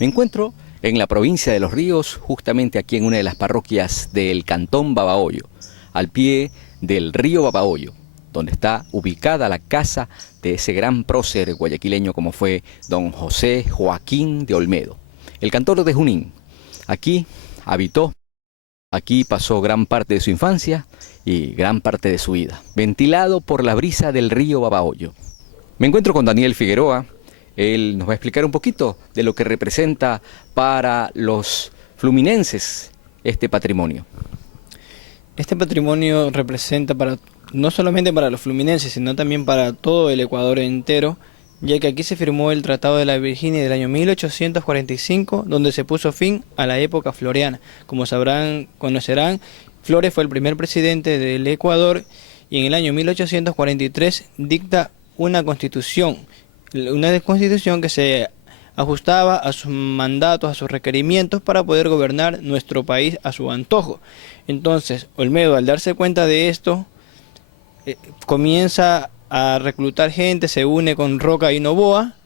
Me encuentro en la provincia de Los Ríos, justamente aquí en una de las parroquias del Cantón Babahoyo, al pie del río Babahoyo, donde está ubicada la casa de ese gran prócer guayaquileño como fue don José Joaquín de Olmedo, el cantor de Junín. Aquí habitó, aquí pasó gran parte de su infancia y gran parte de su vida, ventilado por la brisa del río Babahoyo. Me encuentro con Daniel Figueroa. Él nos va a explicar un poquito de lo que representa para los fluminenses este patrimonio. Este patrimonio representa no solamente para los fluminenses, sino también para todo el Ecuador entero, ya que aquí se firmó el Tratado de la Virginia del año 1845, donde se puso fin a la época floreana. Como conocerán, Flores fue el primer presidente del Ecuador y en el año 1843 dicta una constitución que se ajustaba a sus mandatos, a sus requerimientos para poder gobernar nuestro país a su antojo. Entonces, Olmedo, al darse cuenta de esto, comienza a reclutar gente, se une con Roca y Noboa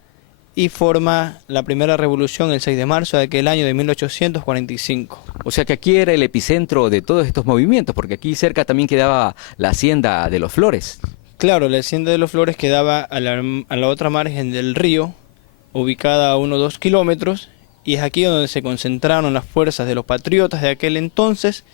y forma la primera revolución el 6 de marzo de aquel año de 1845. O sea que aquí era el epicentro de todos estos movimientos, porque aquí cerca también quedaba la hacienda de los Flores. Claro, la hacienda de los Flores quedaba a la otra margen del río, ubicada a unos 2 kilómetros, y es aquí donde se concentraron las fuerzas de los patriotas de aquel entonces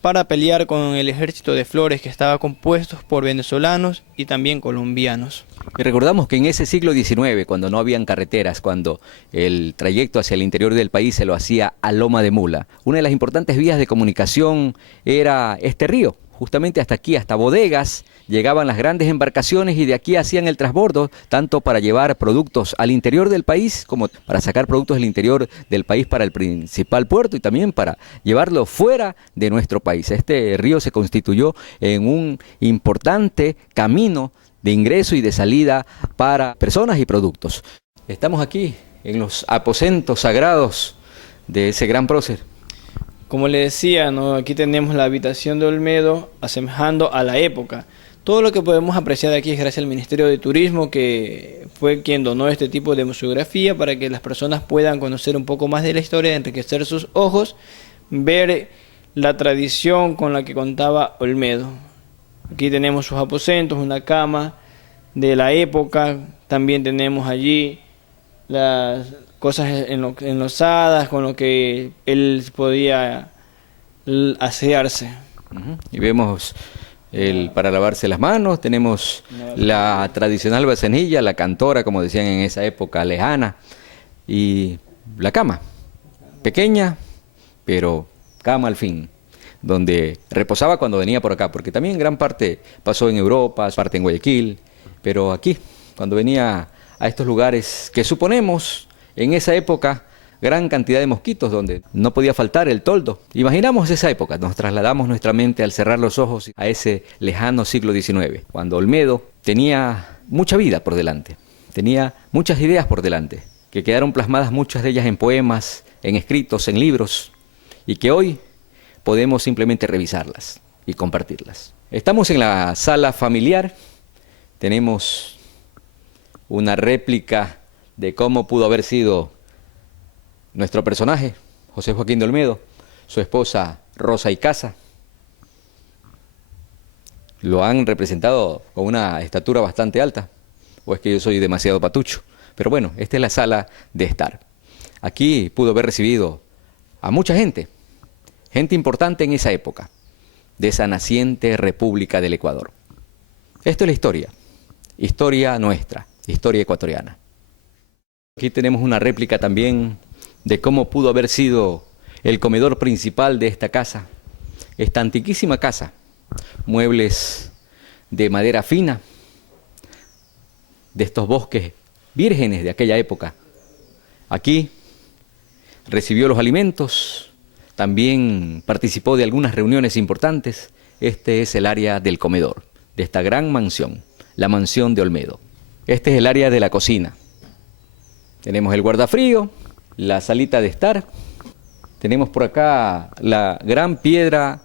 para pelear con el ejército de Flores, que estaba compuesto por venezolanos y también colombianos. Y recordamos que en ese siglo XIX, cuando no habían carreteras, cuando el trayecto hacia el interior del país se lo hacía a loma de mula, una de las importantes vías de comunicación era este río. Justamente hasta aquí, hasta Bodegas, llegaban las grandes embarcaciones y de aquí hacían el transbordo, tanto para llevar productos al interior del país, como para sacar productos del interior del país para el principal puerto y también para llevarlo fuera de nuestro país. Este río se constituyó en un importante camino de ingreso y de salida para personas y productos. Estamos aquí en los aposentos sagrados de ese gran prócer. Como le decía, ¿no? Aquí tenemos la habitación de Olmedo asemejando a la época. Todo lo que podemos apreciar aquí es gracias al Ministerio de Turismo, que fue quien donó este tipo de museografía para que las personas puedan conocer un poco más de la historia, enriquecer sus ojos, ver la tradición con la que contaba Olmedo. Aquí tenemos sus aposentos, una cama de la época, también tenemos allí las cosas enlosadas con lo que él podía asearse. Y vemos para lavarse las manos, tenemos la tradicional vasenilla, la cantora, como decían en esa época lejana, y la cama, pequeña, pero cama al fin, donde reposaba cuando venía por acá, porque también gran parte pasó en Europa, parte en Guayaquil, pero aquí, cuando venía a estos lugares que suponemos en esa época gran cantidad de mosquitos, donde no podía faltar el toldo. Imaginamos esa época, nos trasladamos nuestra mente al cerrar los ojos a ese lejano siglo XIX, cuando Olmedo tenía mucha vida por delante, tenía muchas ideas por delante, que quedaron plasmadas muchas de ellas en poemas, en escritos, en libros, y que hoy podemos simplemente revisarlas y compartirlas. Estamos en la sala familiar, tenemos una réplica de cómo pudo haber sido nuestro personaje, José Joaquín de Olmedo, su esposa Rosa y Casa. Lo han representado con una estatura bastante alta, o es que yo soy demasiado patucho, pero bueno, esta es la sala de estar. Aquí pudo haber recibido a mucha gente, gente importante en esa época, de esa naciente República del Ecuador. Esto es la historia nuestra, historia ecuatoriana. Aquí tenemos una réplica también de cómo pudo haber sido el comedor principal de esta casa, esta antiquísima casa, muebles de madera fina, de estos bosques vírgenes de aquella época. Aquí recibió los alimentos, también participó de algunas reuniones importantes. Este es el área del comedor, de esta gran mansión, la mansión de Olmedo. Este es el área de la cocina. Tenemos el guardafrío, la salita de estar. Tenemos por acá la gran piedra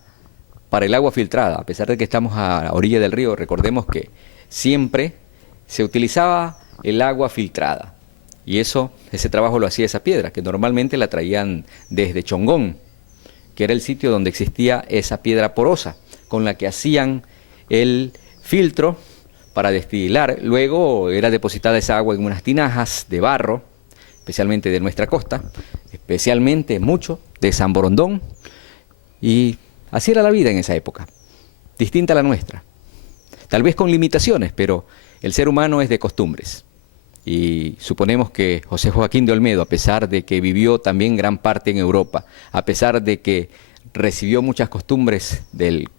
para el agua filtrada. A pesar de que estamos a orilla del río, recordemos que siempre se utilizaba el agua filtrada. Y ese trabajo lo hacía esa piedra, que normalmente la traían desde Chongón, que era el sitio donde existía esa piedra porosa, con la que hacían el filtro para destilar. Luego era depositada esa agua en unas tinajas de barro, especialmente de nuestra costa, especialmente mucho de San Borondón, y así era la vida en esa época, distinta a la nuestra, tal vez con limitaciones, pero el ser humano es de costumbres. Y suponemos que José Joaquín de Olmedo, a pesar de que vivió también gran parte en Europa, a pesar de que recibió muchas costumbres del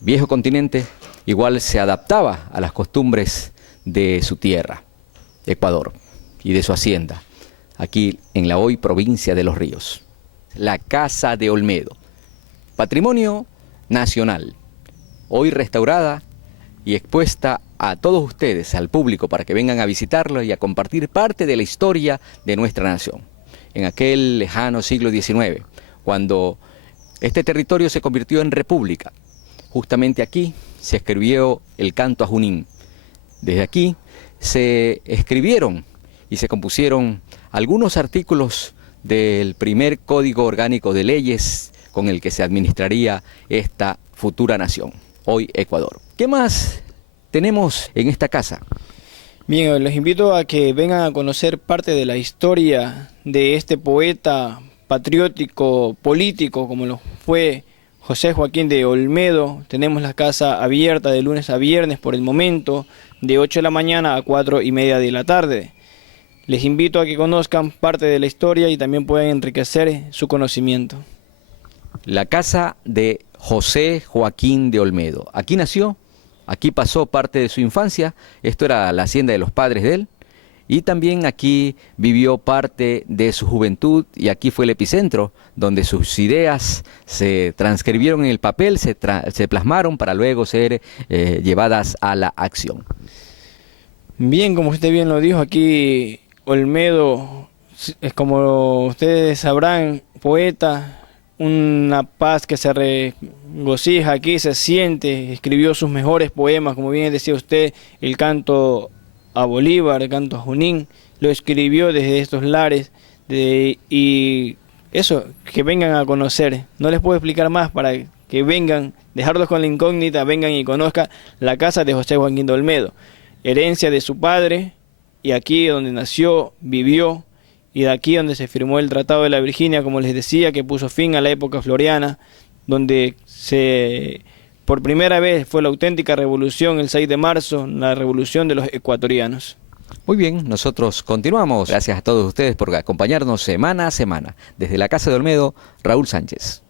viejo continente, igual se adaptaba a las costumbres de su tierra, Ecuador, y de su hacienda, aquí en la hoy provincia de Los Ríos. La Casa de Olmedo, patrimonio nacional, hoy restaurada y expuesta a todos ustedes, al público, para que vengan a visitarlo y a compartir parte de la historia de nuestra nación. En aquel lejano siglo XIX, cuando este territorio se convirtió en república, justamente aquí se escribió el canto a Junín. Desde aquí se escribieron y se compusieron algunos artículos del primer Código Orgánico de Leyes con el que se administraría esta futura nación, hoy Ecuador. ¿Qué más tenemos en esta casa? Bien, los invito a que vengan a conocer parte de la historia de este poeta patriótico, político, como lo fue José Joaquín de Olmedo. Tenemos la casa abierta de lunes a viernes por el momento, de 8 de la mañana a 4:30 de la tarde. Les invito a que conozcan parte de la historia y también puedan enriquecer su conocimiento. La casa de José Joaquín de Olmedo. Aquí nació, aquí pasó parte de su infancia, esto era la hacienda de los padres de él, y también aquí vivió parte de su juventud, y aquí fue el epicentro donde sus ideas se transcribieron en el papel, se plasmaron para luego ser llevadas a la acción. Bien, como usted bien lo dijo, aquí Olmedo es, como ustedes sabrán, poeta, una paz que se regocija aquí, se siente. Escribió sus mejores poemas, como bien decía usted, el canto a Bolívar, el canto a Junín, lo escribió desde estos lares, y eso, que vengan a conocer. No les puedo explicar más para que vengan, dejarlos con la incógnita, vengan y conozcan la casa de José Joaquín de Olmedo, herencia de su padre, y aquí donde nació, vivió, y de aquí donde se firmó el Tratado de la Virginia, como les decía, que puso fin a la época floriana, donde por primera vez fue la auténtica revolución el 6 de marzo, la revolución de los ecuatorianos. Muy bien, nosotros continuamos. Gracias a todos ustedes por acompañarnos semana a semana. Desde la Casa de Olmedo, Raúl Sánchez.